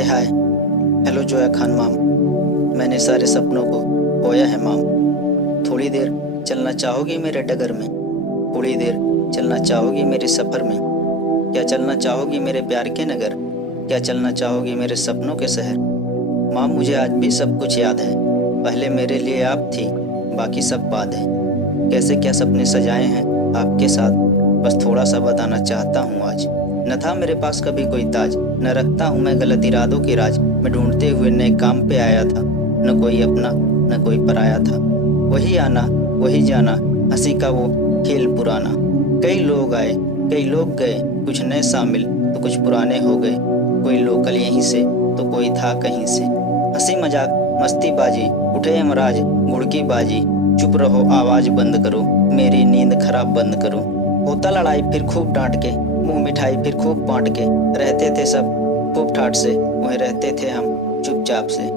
हे hi hello Zoya Khan माम, मैंने सारे सपनों को खोया है माम। थोड़ी देर चलना चाहोगी मेरे डगर में, थोड़ी देर चलना चाहोगी मेरे सफ़र में। क्या चलना चाहोगी मेरे प्यार के नगर, क्या चलना चाहोगी मेरे सपनों के शहर। माम मुझे आज भी सब कुछ याद है, पहले मेरे लिए आप थी, बाकी सब बाद है। कैसे क्या सपने सजाए हैं आपके साथ, बस थोड़ा सा बताना चाहता हूँ आज। न था मेरे पास कभी कोई ताज, न रखता हूँ मैं गलत इरादों की राज। मैं ढूंढते हुए नए काम पे आया था, न कोई अपना न कोई पराया था। वही आना वही जाना, हंसी का वो खेल पुराना। कई लोग आए कई लोग गए, कुछ नए शामिल तो कुछ पुराने हो गए। कोई लोकल यहीं से तो कोई था कहीं से। हंसी मजाक मस्ती बाजी, उठे यमराज घुड़की बाजी। चुप रहो आवाज बंद करो, मेरी नींद खराब बंद करो। होता लड़ाई फिर खूब डांट के, मुंह मिठाई फिर खूब बांट के। रहते थे सब खूब ठाट से, वहीं रहते थे हम चुपचाप से।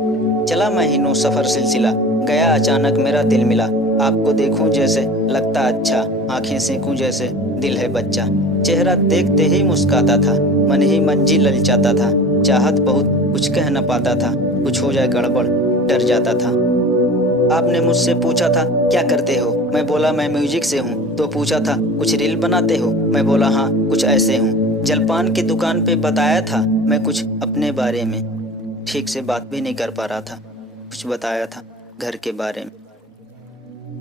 चला महीनों सफर सिलसिला, गया अचानक मेरा दिल मिला। आपको देखूं जैसे लगता अच्छा, आंखें सेकूं जैसे दिल है बच्चा। चेहरा देखते ही मुस्काता था, मन ही मन जी ललचाता था। चाहत बहुत कुछ कह न पाता था, कुछ हो जाए गड़बड़ डर जाता था। आपने मुझसे पूछा था क्या करते हो, मैं बोला मैं म्यूजिक से हूँ। तो पूछा था कुछ रील बनाते हो, मैं बोला हाँ कुछ ऐसे हूँ। जलपान की दुकान पे बताया था मैं कुछ अपने बारे में, ठीक से बात भी नहीं कर पा रहा था, कुछ बताया था घर के बारे में।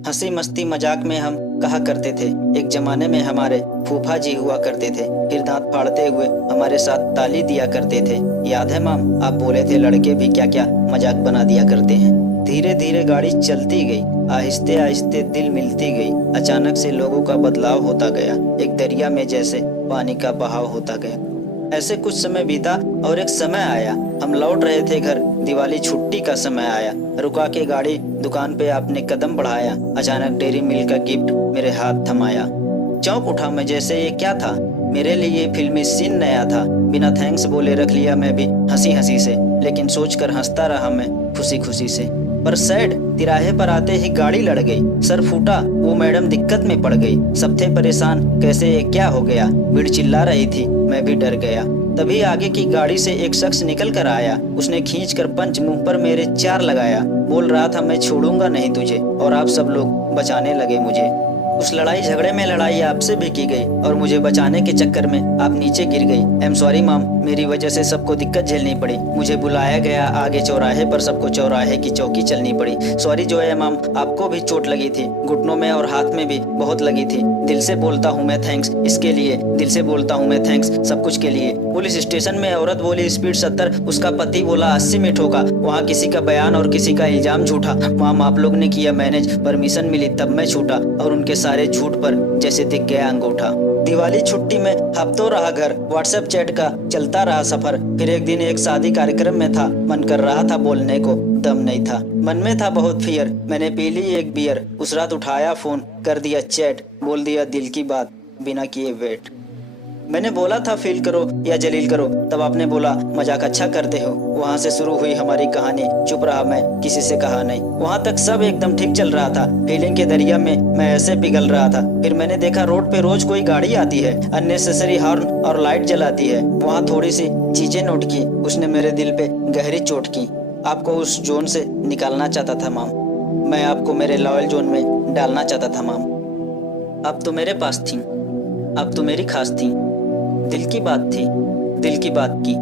हंसी मस्ती मजाक में हम कहा करते थे, एक जमाने में हमारे फूफा जी हुआ करते थे। फिर दांत फाड़ते हुए हमारे साथ ताली दिया करते थे। याद है माम आप बोले थे लड़के भी क्या क्या मजाक बना दिया करते हैं। धीरे धीरे गाड़ी चलती गई, आहिस्ते आहिस्ते दिल मिलती गई। अचानक से लोगों का बदलाव होता गया, एक दरिया में जैसे पानी का बहाव होता गया। ऐसे कुछ समय बीता और एक समय आया, हम लौट रहे थे घर, दिवाली छुट्टी का समय आया। रुका के गाड़ी दुकान पे आपने कदम बढ़ाया, अचानक डेयरी मिल्क का गिफ्ट मेरे हाथ थमाया। चौंक उठा मैं जैसे ये क्या था, मेरे लिए फिल्मी सीन नया था। बिना थैंक्स बोले रख लिया मैं भी हंसी हंसी से, लेकिन सोचकर हंसता रहा मैं खुशी खुशी से। पर सैड तिराहे पर आते ही गाड़ी लड़ गई, सर फूटा वो मैडम दिक्कत में पड़ गई। सब थे परेशान कैसे ये क्या हो गया, भीड़ चिल्ला रही थी मैं भी डर गया। तभी आगे की गाड़ी से एक शख्स निकल कर आया, उसने खींच कर पंच मुंह पर मेरे 4 लगाया। बोल रहा था मैं छोड़ूंगा नहीं तुझे, और आप सब लोग बचाने लगे मुझे। उस लड़ाई झगड़े में लड़ाई आपसे भी की गई, और मुझे बचाने के चक्कर में आप नीचे गिर गई। आई एम सॉरी माम, मेरी वजह से सबको दिक्कत झेलनी पड़ी। मुझे बुलाया गया आगे चौराहे पर, सबको चौराहे की चौकी चलनी पड़ी। सॉरी जो है माम, आपको भी चोट लगी थी, घुटनों में और हाथ में भी बहुत लगी थी। दिल से बोलता हूँ मैं थैंक्स इसके लिए, दिल से बोलता हूँ मैं थैंक्स सब कुछ के लिए। पुलिस स्टेशन में औरत बोली स्पीड 70, उसका पति बोला 80 में ठोका। वहाँ किसी का बयान और किसी का इल्जाम झूठा। माम आप लोग ने किया मैनेज, परमिशन मिली तब मैं छूटा, और उनके सारे झूठ पर जैसे दिख गया अंगूठा। दिवाली छुट्टी में हफ्तों रहा घर, व्हाट्सएप चैट का चलता रहा सफर। फिर एक दिन एक शादी कार्यक्रम में था, मन कर रहा था बोलने को, दम नहीं था। मन में था बहुत फियर, मैंने पी ली एक बियर। उस रात उठाया फोन, कर दिया चैट, बोल दिया दिल की बात बिना किए वेट। मैंने बोला था फील करो या जलील करो, तब आपने बोला मजाक अच्छा करते हो। वहाँ से शुरू हुई हमारी कहानी, चुप रहा मैं किसी से कहा नहीं। वहाँ तक सब एकदम ठीक चल रहा था, फीलिंग के दरिया में मैं ऐसे पिघल रहा था। फिर मैंने देखा रोड पे रोज कोई गाड़ी आती है, अननेसेसरी हॉर्न और लाइट जलाती है। वहाँ थोड़ी सी चीजें नोट की, उसने मेरे दिल पे गहरी चोट की। आपको उस जोन से निकालना चाहता था माम, मैं आपको मेरे लॉयल जोन में डालना चाहता था माम। अब तो मेरे पास थी, अब तो मेरी खास थी, दिल की बात थी, दिल की बात की।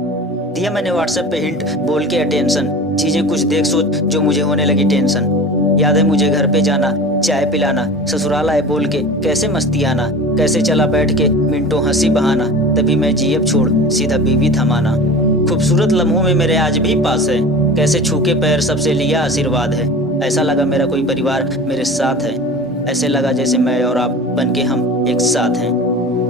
दिया मैंने व्हाट्सएप पे हिंट बोल के अटेंशन, चीजें कुछ देख सोच जो मुझे होने लगी टेंशन। याद है मुझे घर पे जाना, चाय पिलाना, ससुराल आए बोल के कैसे मस्ती आना। कैसे चला बैठ के मिनटों हंसी बहाना, तभी मैं जीएब छोड़ सीधा बीवी थमाना। खूबसूरत लम्हों में मेरे आज भी पास है, कैसे छू के पैर सबसे लिया आशीर्वाद है। ऐसा लगा मेरा कोई परिवार मेरे साथ है, ऐसे लगा जैसे मैं और आप बन के हम एक साथ हैं।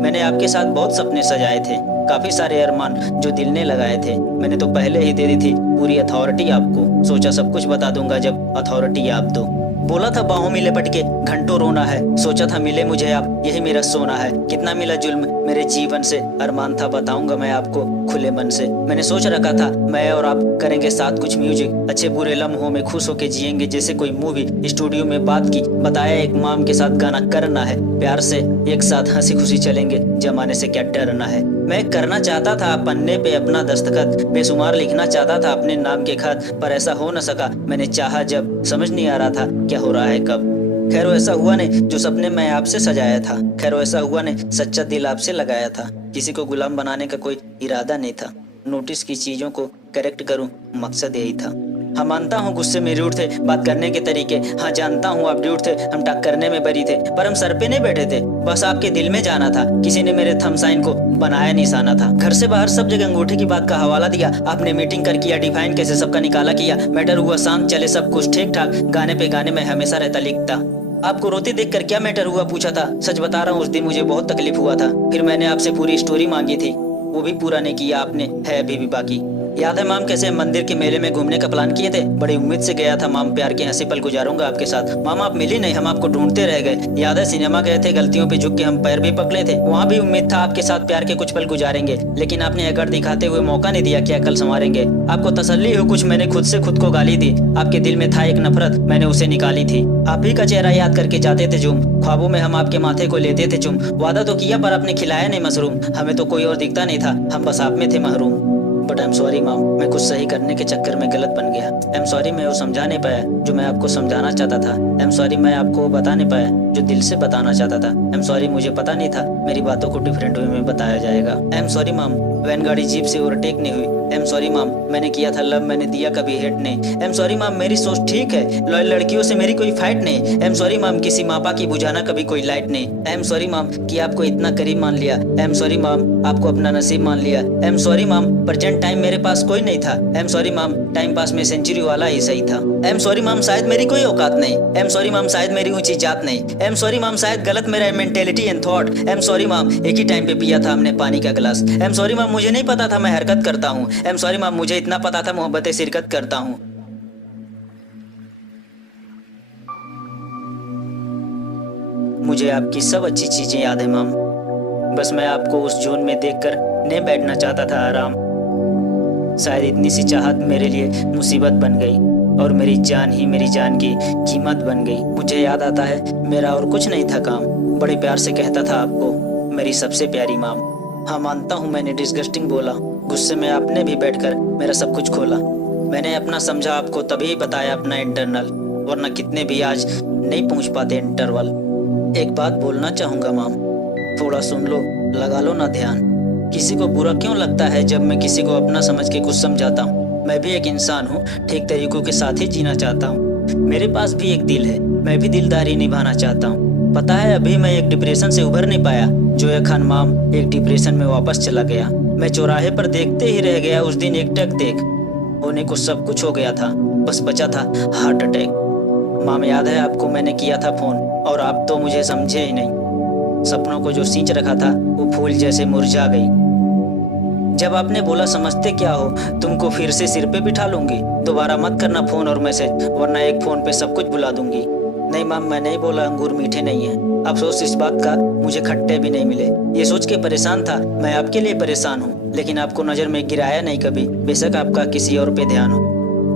मैंने आपके साथ बहुत सपने सजाए थे, काफी सारे अरमान जो दिल ने लगाए थे। मैंने तो पहले ही दे दी थी पूरी अथॉरिटी आपको, सोचा सब कुछ बता दूंगा जब अथॉरिटी आप दो। बोला था बाहों में लिपट के घंटों रोना है, सोचा था मिले मुझे आप यही मेरा सोना है। कितना मिला जुल्म मेरे जीवन से, अरमान था बताऊंगा मैं आपको खुले मन से। मैंने सोच रखा था मैं और आप करेंगे साथ कुछ म्यूजिक, अच्छे बुरे लम्हों में खुश होके जिएंगे जैसे कोई मूवी। स्टूडियो में बात की, बताया एक माम के साथ गाना करना है, प्यार से एक साथ हंसी खुशी चलेंगे, जमाने से क्या डरना है। मैं करना चाहता था पन्ने पे अपना दस्तखत, बेशुमार लिखना चाहता था अपने नाम के खत, पर ऐसा हो न सका। मैंने चाहा जब, समझ नहीं आ रहा था क्या हो रहा है कब। खैर ऐसा हुआ नहीं जो सपने मैं आपसे सजाया था, खैर ऐसा हुआ नहीं सच्चा दिल आपसे लगाया था। किसी को गुलाम बनाने का कोई इरादा नहीं था, नोटिस की चीज़ों को करेक्ट करूं मकसद यही था। हाँ मानता हूँ गुस्से में रूठ थे बात करने के तरीके, हाँ जानता हूँ आप ड्यूट थे, हम टक करने में बरी थे, पर हम सर पे नहीं बैठे थे, बस आपके दिल में जाना था। किसी ने मेरे थंब साइन को बनाया निशाना था। घर से बाहर सब जगह अंगूठे की बात का हवाला दिया आपने, मीटिंग कर किया डिफाइन कैसे सबका निकाला किया। मैटर हुआ शाम चले सब कुछ ठीक ठाक, गाने पे गाने में हमेशा रहता लिखता। आपको रोते देखकर क्या मैटर हुआ पूछा था, सच बता रहा हूँ उस दिन मुझे बहुत तकलीफ हुआ था। फिर मैंने आपसे पूरी स्टोरी मांगी थी, वो भी पूरा नहीं किया आपने, है अभी भी बाकी। याद है माम कैसे मंदिर के मेले में घूमने का प्लान किए थे, बड़ी उम्मीद से गया था माम, प्यार के हंसी पल गुजारूंगा आपके साथ। माम आप मिली नहीं, हम आपको ढूंढते रह गए। याद है सिनेमा गए थे, गलतियों पे झुक के हम पैर भी पकड़े थे, वहाँ भी उम्मीद था आपके साथ प्यार के कुछ पल गुजारेंगे, लेकिन आपने अगर दिखाते हुए मौका नहीं दिया कि अकल संवारेंगे। आपको तसल्ली हो कुछ, मैंने खुद से खुद को गाली दी, आपके दिल में था एक नफरत, मैंने उसे निकाली थी। आप ही का चेहरा याद करके जाते थे झूम, ख्वाबों में हम आपके माथे को लेते थे चुम। वादा तो किया पर आपने खिलाया नहीं मशरूम, हमें तो कोई और दिखता नहीं था, हम बस आप में थे महरूम। बट आई एम सॉरी माम, मैं कुछ सही करने के चक्कर में गलत बन गया। आई एम सॉरी मैं वो समझा नहीं पाया जो मैं आपको समझाना चाहता था। आई एम सॉरी मैं आपको बता नहीं पाया जो दिल से बताना चाहता था। आई एम सॉरी मुझे पता नहीं था मेरी बातों को डिफरेंट वे में बताया जाएगा। आई एम सॉरी माम वैन गाड़ी जीप से ओवरटेक नहीं हुई। आई एम सॉरी माम मैंने किया था लव, मैंने दिया कभी हेट नहीं। आई एम सॉरी माम मेरी सोच ठीक है, लॉयल लड़कियों से मेरी कोई फाइट नहीं। आई एम सॉरी माम किसी मापा की बुझाना कभी कोई लाइट नहीं। आई एम सॉरी माम कि आपको इतना करीब मान लिया। आई एम सॉरी माम आपको अपना नसीब मान लिया। आई एम सॉरी माम प्रेजेंट टाइम मेरे पास कोई नहीं था। आई एम सॉरी माम टाइम पास में सेंचुरी वाला ही सही था। आई एम सॉरी माम शायद मेरी कोई औकात नहीं। आई एम सॉरी माम शायद मेरी ऊंची जात नहीं। आई एम सॉरी माम शायद गलत मेरा mentality and thought. I am sorry माम एक ही टाइम पे पिया था हमने पानी का गिलास। आई एम सॉरी माम मुझे नहीं पता था मैं हरकत करता हूँ। आई एम सॉरी माम मुझे इतना पता था मोहब्बतें शिरकत करता हूँ। मुझे आपकी सब अच्छी चीजें याद है माम, बस मैं आपको उस जोन में देखकर नहीं बैठना चाहता था आराम। शायद इतनी सी चाहत मेरे लिए मुसीबत बन गई और मेरी जान ही मेरी जान की कीमत बन गई। मुझे याद आता है मेरा और कुछ नहीं था काम, बड़े प्यार से कहता था आपको मेरी सबसे प्यारी माम। हाँ मानता हूँ मैंने डिस्गस्टिंग बोला, गुस्से में आपने भी बैठकर मेरा सब कुछ खोला। मैंने अपना समझा आपको तभी बताया अपना इंटरनल, वरना कितने भी आज नहीं पहुँच पाते इंटरवल। एक बात बोलना चाहूँगा माम, थोड़ा सुन लो, लगा लो ना ध्यान। किसी को बुरा क्यों लगता है जब मैं किसी को अपना समझ के कुछ समझाता हूँ। मैं भी एक इंसान हूँ, ठीक तरीकों के साथ ही जीना चाहता हूँ। मेरे पास भी एक दिल है, मैं भी दिलदारी निभाना चाहता हूँ। पता है अभी मैं एक डिप्रेशन से उभर नहीं पाया। जोया खान माम एक डिप्रेशन में वापस चला गया। मैं चौराहे पर देखते ही रह गया उस दिन एक टक देख। होने को सब कुछ हो गया था, बस बचा था हार्ट अटैक। माम याद है आपको मैंने किया था फोन और आप तो मुझे समझे ही नहीं। सपनों को जो सींच रखा था वो फूल जैसे मुरझा गई। जब आपने बोला समझते क्या हो, तुमको फिर से सिर पे बिठा लूंगी, दोबारा मत करना फोन और मैसेज, वरना एक फोन पे सब कुछ भुला दूंगी। नहीं माम मैं नहीं बोला अंगूर मीठे नहीं है, अफसोस इस बात का मुझे खट्टे भी नहीं मिले। ये सोच के परेशान था मैं आपके लिए परेशान हूँ, लेकिन आपको नजर में गिराया नहीं कभी, बेशक आपका किसी और पे ध्यान हो।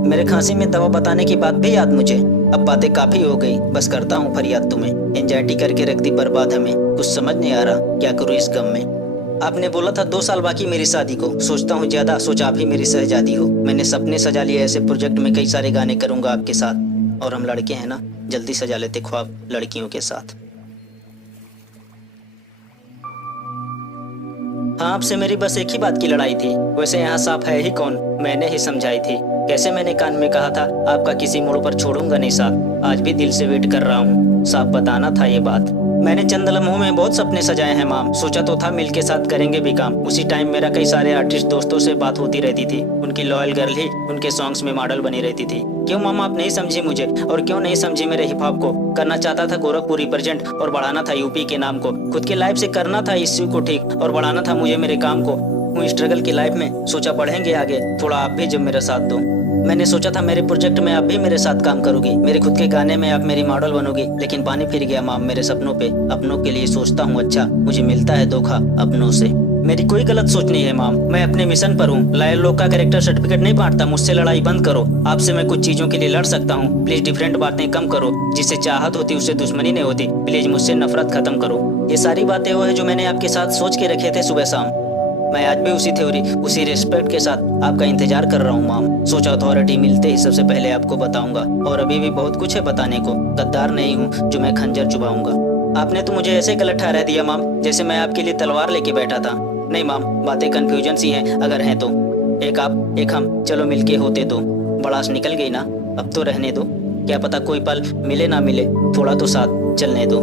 मेरे खांसी में दवा बताने की बात भी याद मुझे, अब बातें काफी हो गई, बस करता हूँ फरियाद तुम्हें। एंजाइटी करके रख दी बर्बाद हमें, कुछ समझ नहीं आ रहा क्या करूँ इस गम में। आपने बोला था 2 साल बाकी मेरी शादी को, सोचता हूँ ज्यादा, सोच आप ही मेरी शहजादी हो। मैंने सपने सजा लिए ऐसे प्रोजेक्ट में कई सारे गाने करूंगा आपके साथ, और हम लड़के हैं ना, जल्दी सजा लेते ख्वाब लड़कियों के साथ। हाँ आपसे मेरी बस एक ही बात की लड़ाई थी, वैसे यहाँ साफ है ही कौन, मैंने ही समझाई थी। कैसे मैंने कान में कहा था आपका किसी मोड़ पर छोड़ूंगा नहीं साथ, आज भी दिल से वेट कर रहा हूँ, साफ बताना था ये बात। मैंने चंद लम्हों में बहुत सपने सजाए हैं माम, सोचा तो था मिलके साथ करेंगे भी काम। उसी टाइम मेरा कई सारे आर्टिस्ट दोस्तों से बात होती रहती थी, उनकी लॉयल गर्ल ही उनके सॉन्ग्स में मॉडल बनी रहती थी। क्यों माम आप नहीं समझी मुझे, और क्यों नहीं समझी मेरे हिप हॉप को। करना चाहता था गोरखपुर रिप्रेजेंट और बढ़ाना था यूपी के नाम को, खुद के लाइफ से करना था इश्यू को ठीक और बढ़ाना था मुझे मेरे काम को। हूँ स्ट्रगल की लाइफ में, सोचा बढ़ेंगे आगे, थोड़ा आप भी जब मेरा साथ दो। मैंने सोचा था मेरे प्रोजेक्ट में आप भी मेरे साथ काम करोगी, मेरे खुद के गाने में आप मेरी मॉडल बनोगी, लेकिन पानी फिर गया माम मेरे सपनों पे। अपनों के लिए सोचता हूँ अच्छा, मुझे मिलता है धोखा अपनों से। मेरी कोई गलत सोच नहीं है माम, मैं अपने मिशन पर हूँ, लायल लोग का कैरेक्टर सर्टिफिकेट नहीं बांटता, मुझसे लड़ाई बंद करो। आपसे मैं कुछ चीजों के लिए लड़ सकता हूँ, प्लीज डिफरेंट बातें कम करो। जिससे चाहत होती उससे दुश्मनी नहीं होती, प्लीज मुझसे नफरत खत्म करो। ये सारी बातें वो है जो मैंने आपके साथ सोच के रखे थे सुबह शाम। मैं आज भी उसी थ्योरी, उसी रिस्पेक्ट के साथ आपका इंतजार कर रहा हूँ माम। सोचा अथॉरिटी मिलते ही सबसे पहले आपको बताऊंगा, और अभी भी बहुत कुछ है बताने को। गद्दार नहीं हूँ जो मैं खंजर चुभाऊंगा। आपने तो मुझे ऐसे गलत ठहरा दिया माम, जैसे मैं आपके लिए तलवार लेके बैठा था। नहीं माम, बातें कन्फ्यूजन सी हैं, अगर हैं तो। एक आप एक हम, चलो मिलके होते तो। बड़ास निकल गई ना, अब तो रहने दो। क्या पता कोई पल मिले ना मिले, थोड़ा तो साथ चलने दो।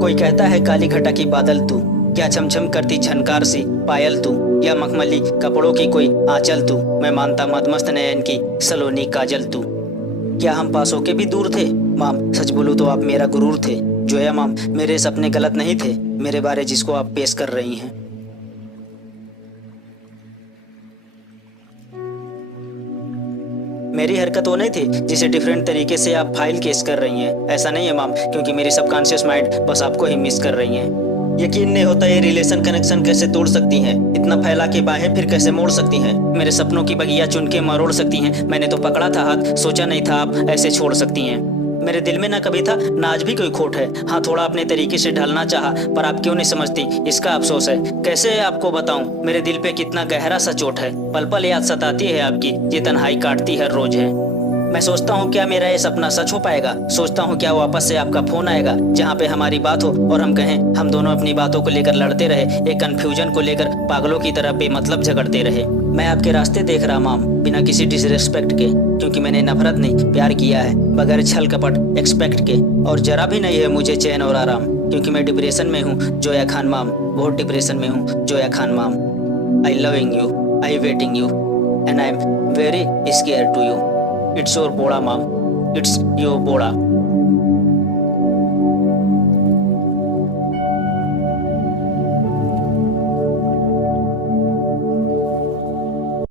कोई कहता है काली घटा की बादल तू, क्या छमछम करती झनकार सी पायल तू, या मखमली कपड़ों की कोई आंचल तू, मैं मानता मदमस्त नयन की सलोनी काजल तू। क्या हम पास होके भी दूर थे माम? सच बोलूं तो आप मेरा गुरूर थे। जोया माम, मेरे सपने गलत नहीं थे, मेरे बारे जिसको आप पेश कर रही हैं। मेरी हरकत वो नहीं थी जिसे डिफरेंट तरीके से आप फाइल केस कर रही हैं। ऐसा नहीं है माम, क्योंकि मेरी सबकॉन्शियस माइंड बस आपको ही मिस कर रही है। यकीन नहीं होता ये रिलेशन कनेक्शन कैसे तोड़ सकती हैं, इतना फैला के बाहें फिर कैसे मोड़ सकती हैं, मेरे सपनों की बगिया चुन के मरोड़ सकती हैं। मैंने तो पकड़ा था हाथ, सोचा नहीं था आप ऐसे छोड़ सकती हैं। मेरे दिल में ना कभी था ना आज भी कोई खोट है। हाँ, थोड़ा अपने तरीके से ढलना चाहा, पर आप क्यों नहीं समझती, इसका अफसोस है। कैसे आपको बताऊं मेरे दिल पे कितना गहरा सा चोट है। पल पल याद सताती है आपकी, ये तन्हाई काटती हर रोज है। मैं सोचता हूँ क्या मेरा ये सपना सच हो पाएगा। सोचता हूँ क्या वापस से आपका फोन आएगा, जहाँ पे हमारी बात हो और हम कहें हम दोनों अपनी बातों को लेकर लड़ते रहे, एक कन्फ्यूजन को लेकर पागलों की तरह बेमतलब झगड़ते रहे। मैं आपके रास्ते देख रहा माम, बिना किसी डिसरिस्पेक्ट के, क्योंकि मैंने नफरत नहीं प्यार किया है, बगैर छल कपट एक्सपेक्ट के। और जरा भी नहीं है मुझे चैन और आराम, क्योंकि मैं डिप्रेशन में हूँ जोया खान माम, बहुत डिप्रेशन में हूँ Zoya Khan ma'am. I loving you, I waiting you, and I am very scare to you. It's your बोड़ा माम, इट्स योर बोड़ा।